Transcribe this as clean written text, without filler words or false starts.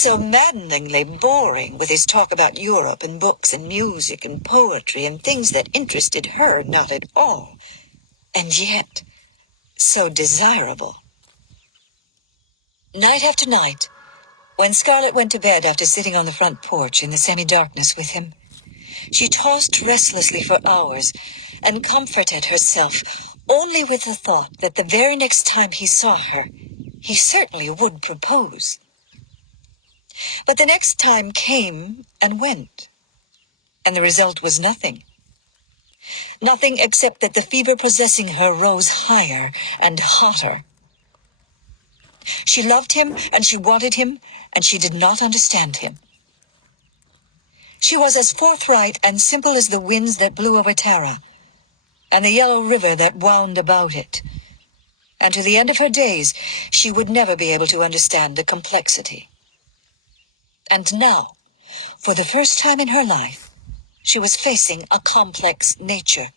so maddeningly boring with his talk about Europe and books and music and poetry and things that interested her not at all, and yet so desirable. Night after night, when Scarlett went to bed after sitting on the front porch in the semi-darkness with him, she tossed restlessly for hours and comforted herself only with the thought that the very next time he saw her, he certainly would propose. But the next time came and went, and the result was nothing. Nothing except that the fever possessing her rose higher and hotter. She loved him, and she wanted him, and she did not understand him. She was as forthright and simple as the winds that blew over Tara, and the yellow river that wound about it. And to the end of her days, she would never be able to understand the complexity. And now, for the first time in her life, she was facing a complex nature.